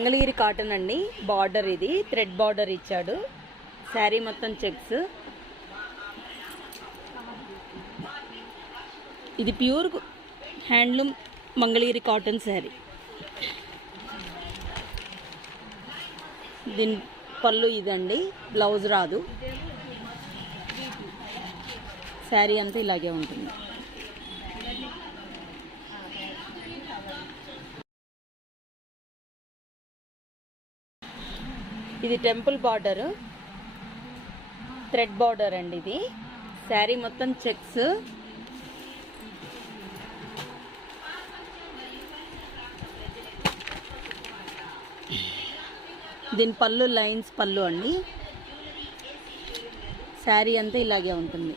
Mangalagiri cotton అండి. Border ఇది. Thread border ఇచ్చాడు. శారీ మొత్తం చెక్స్. ఇది pure handloom Mangalagiri cotton sari. దీని పళ్ళు ఇదండి. బ్లౌజ్ రాదు. శారీ అంతా ఇలాగే ఉంటుంది. ఇది టెంపుల్ బార్డర్. థ్రెడ్ బార్డర్ అండి ఇది. శారీ మొత్తం చెక్స్. దీని పళ్ళు లైన్స్ పళ్ళు అండి. శారీ అంతా ఇలాగే ఉంటుంది.